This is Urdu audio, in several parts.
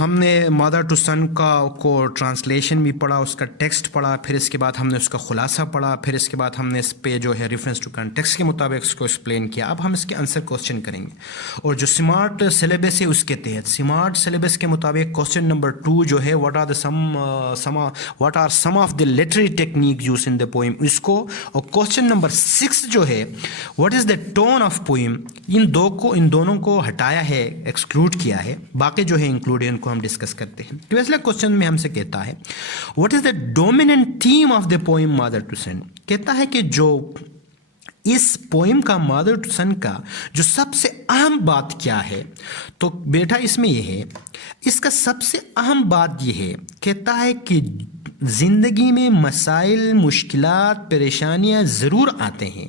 ہم نے مادر ٹو سن کو ٹرانسلیشن بھی پڑھا، اس کا ٹیکسٹ پڑھا، پھر اس کے بعد ہم نے اس کا خلاصہ پڑھا، پھر اس کے بعد ہم نے اس پہ جو ہے ریفرنس ٹو کنٹیکسٹ کے مطابق اس کو ایکسپلین کیا. اب ہم اس کے آنسر کوسچن کریں گے، اور جو سمارٹ سلیبس ہے اس کے تحت سمارٹ سلیبس کے مطابق کوسچن نمبر 2 جو ہے what are some of the literary technique use in the poem, اس کو، اور کوسچن نمبر 6 جو ہے what is the tone of poem, ان دونوں کو ہٹایا ہے، ایکسکلوڈ کیا ہے، باقی جو ہے انکلوڈ ہے، ان کو ہم ڈسکس کرتے ہیں. تو اس لیے کوسچن میں ہم سے کہتا ہے what is the dominant theme of the poem مادر ٹو سن، کہتا ہے کہ جو اس پوئم کا مادر ٹو سن کا جو سب سے اہم بات کیا ہے. تو بیٹا اس میں یہ ہے، اس کا سب سے اہم بات یہ ہے، کہتا ہے کہ زندگی میں مسائل، مشکلات، پریشانیاں ضرور آتے ہیں،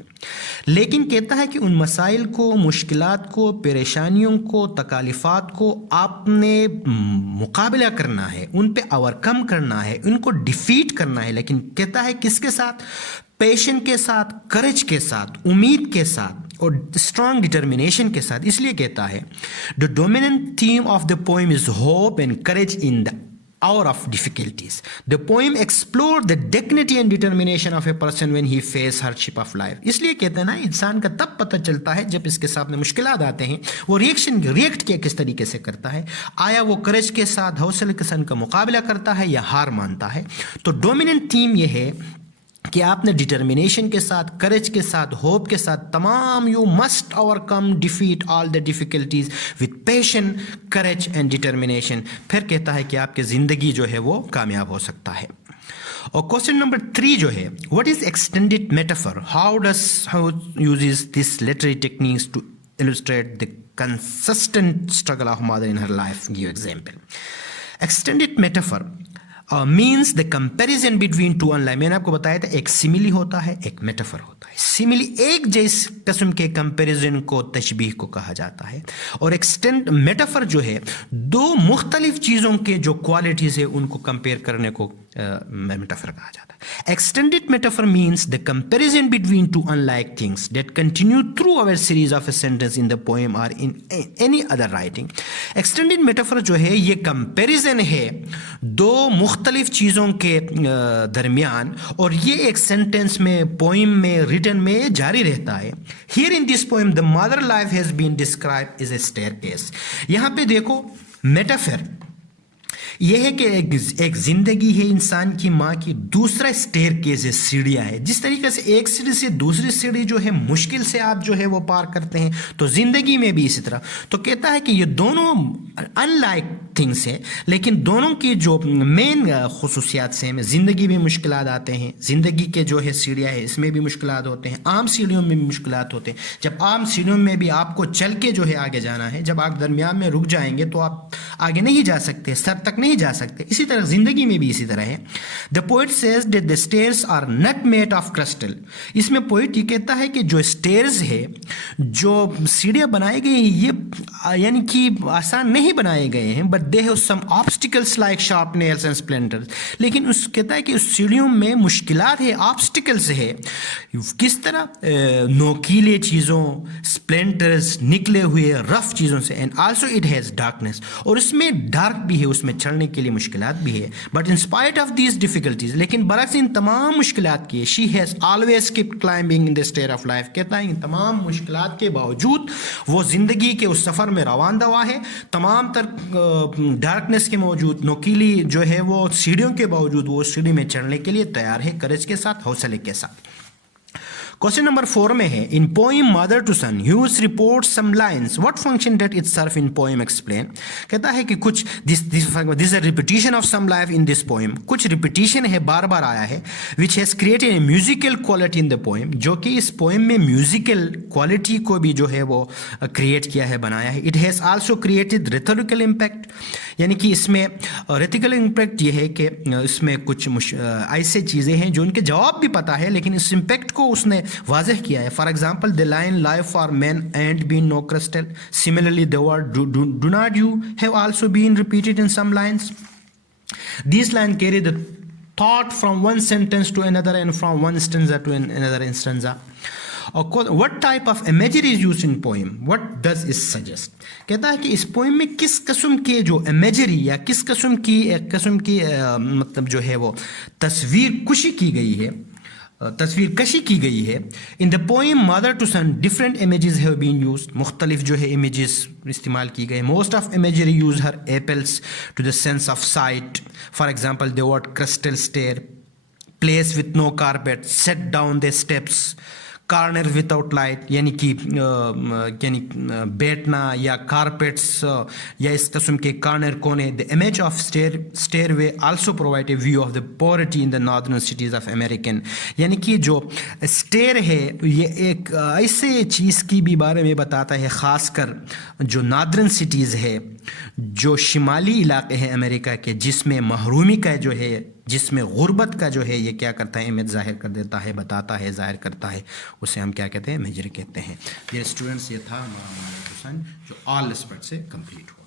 لیکن کہتا ہے کہ ان مسائل کو، مشکلات کو، پریشانیوں کو، تکالیفات کو آپ نے مقابلہ کرنا ہے، ان پہ اوور کم کرنا ہے، ان کو ڈیفیٹ کرنا ہے. لیکن کہتا ہے کس کے ساتھ؟ پیشن کے ساتھ، کریج کے ساتھ، امید کے ساتھ اور اسٹرانگ ڈٹرمنیشن کے ساتھ. اس لیے کہتا ہے the dominant theme of the poem is hope and courage in the hour of difficulties. The poem explored the dignity and determination of a person when he faces hardship of life. اس لیے کہتے ہیں نا، انسان کا تب پتہ چلتا ہے جب اس کے سامنے مشکلات آتے ہیں، وہ ریئیکٹ کس طریقے سے کرتا ہے. آیا وہ کریج کے ساتھ، حوصلے کے ساتھ کا مقابلہ کرتا ہے یا ہار مانتا ہے. تو ڈومیننٹ تھیم یہ ہے کہ آپ نے ڈٹرمنیشن کے ساتھ، کریج کے ساتھ، ہوپ کے ساتھ تمام you must over come defeat all the difficulties with passion, courage and determination. پھر کہتا ہے کہ آپ کی زندگی جو ہے وہ کامیاب ہو سکتا ہے. اور کوسچن نمبر 3 جو ہے what is extended metaphor, how uses this literary techniques to illustrate the consistent struggle of mother in her life. Give example. Extended metaphor means the comparison between two unlike. میں نے آپ کو بتایا تھا ایک سیملی ہوتا ہے، ایک میٹافر ہوتا ہے. سیملی ایک جیس قسم کے کمپیریزن کو، تشبیہ کو کہا جاتا ہے، اور ایکسٹینڈ میٹافر جو ہے دو مختلف چیزوں کے جو کوالٹیز ہے ان کو کمپیئر کرنے کو میٹافر کہا جاتا ہے. Extended metaphor means the comparison between two unlike things that continue through our series of a sentence in the poem or in any other writing. Extended metaphor جو ہے یہ comparison ہے دو مختلف چیزوں کے درمیان، اور یہ ایک سینٹنس میں، پوئم میں، ریٹن میں جاری رہتا ہے. Here in this poem the mother life has been described as a staircase. یہاں پہ دیکھو میٹافر یہ ہے کہ ایک زندگی ہے انسان کی، ماں کی، دوسرا اسٹیئر کیس ہے، سیڑھیاں ہے. جس طریقے سے ایک سیڑھی سے دوسری سیڑھی جو ہے مشکل سے آپ جو ہے وہ پار کرتے ہیں، تو زندگی میں بھی اسی طرح. تو کہتا ہے کہ یہ دونوں ان لائک تھنگس ہیں، لیکن دونوں کی جو مین خصوصیات سے ہیں. زندگی میں مشکلات آتے ہیں، زندگی کے جو ہے سیڑھیاں ہے اس میں بھی مشکلات ہوتے ہیں، عام سیڑھیوں میں بھی مشکلات ہوتے ہیں. جب عام سیڑھیوں میں بھی آپ کو چل کے جو ہے آگے جانا ہے، جب آپ درمیان میں رک جائیں گے تو آپ آگے نہیں جا سکتے، سر تک نہیں جا سکتے. اسی طرح زندگی میں بھی اسی طرح ہے. The poet says that the stairs are not made of crystal. اس میں پوئٹ یہ کہتا ہے کہ جو اسٹیئرز ہے، جو سیڑھیاں بنائے گئے ہیں، یہ یعنی کہ آسان نہیں بنائے گئے ہیں، but they have some obstacles like sharp nails and splinters. لیکن اس کہتا ہے کہ اس سیڑھیوں میں مشکلات ہے، obstacles ہے. کس طرح؟ نوکیلے چیزوں، سپلنٹرز، نکلے ہوئے رف چیزوں سے. and also it has darkness. اور اس میں ڈارک بھی ہے، اس میں چڑھنے کے لیے مشکلات بھی ہے. But in spite of these difficulties, لیکن برعکس ان تمام مشکلات کی، she has always keep climbing in the stair of life. کہتا ہے ان تمام مشکلات کے باوجود وہ زندگی کے اس سفر میں روان دوا ہے، تمام تر ڈارکنیس کے موجود، نوکیلی جو ہے وہ سیڑھیوں کے باوجود وہ سیڑھی میں چڑھنے کے لیے تیار ہے، کریج کے ساتھ، حوصلے کے ساتھ. کوسچن نمبر 4 میں ہے in poem mother to son Hughes report some lines what function that it serve in poem explain. کہتا ہے کہ کچھ this repetition of some life in this poem, کچھ ریپیٹیشن ہے، بار بار آیا ہے، which has created a musical quality in the poem, جو کہ اس پوئم میں میوزیکل کوالٹی کو بھی جو ہے وہ کریٹ کیا ہے، بنایا ہے. It has also created rhetorical impact, یعنی کہ اس میں ریتھیکل امپیکٹ یہ ہے کہ اس میں کچھ ایسے چیزیں ہیں جو ان کے جواب بھی پتہ ہے، لیکن اس امپیکٹ کو اس نے واضح کیا ہے. For example the line life for men ain't been no crystal. Similarly the word do not you have also been repeated in some lines. These lines carry the thought from one sentence to another and from one stanza to another stanza. اور what type of imagery is used in poem, what does it suggest. کہتا ہے کہ اس پوئم میں کس قسم کے جو امیجری یا کس قسم کی مطلب جو ہے وہ تصویر کشی کی گئی ہے، تصویر کشی کی گئی ہے. In the poem mother to son different images have been used, مختلف جو ہے امیجز استعمال کی گئے. Most of imagery use her applies to the sense of sight. For example the word crystal stair, place with no carpet, set down the steps, corner without light یعنی کہ بیٹھنا یا کارپیٹس یا اس قسم کے کارنر کونے. The image of stairway also provide a view of the poverty in the northern cities of American. یعنی کہ جو اسٹیئر ہے یہ ایک ایسے چیز کی بھی بارے میں بتاتا ہے، خاص کر جو ناردرن سٹیز ہے، جو شمالی علاقے ہیں امریکہ کے، جس میں محرومی کا جو ہے، جس میں غربت کا جو ہے یہ کیا کرتا ہے، امیج ظاہر کر دیتا ہے، بتاتا ہے، ظاہر کرتا ہے. اسے ہم کیا کہتے ہیں، امیجری کہتے ہیں. یہ اسٹوڈنٹس یہ تھا ہمارا جو آل اسپیکٹ سے کمپلیٹ ہوا.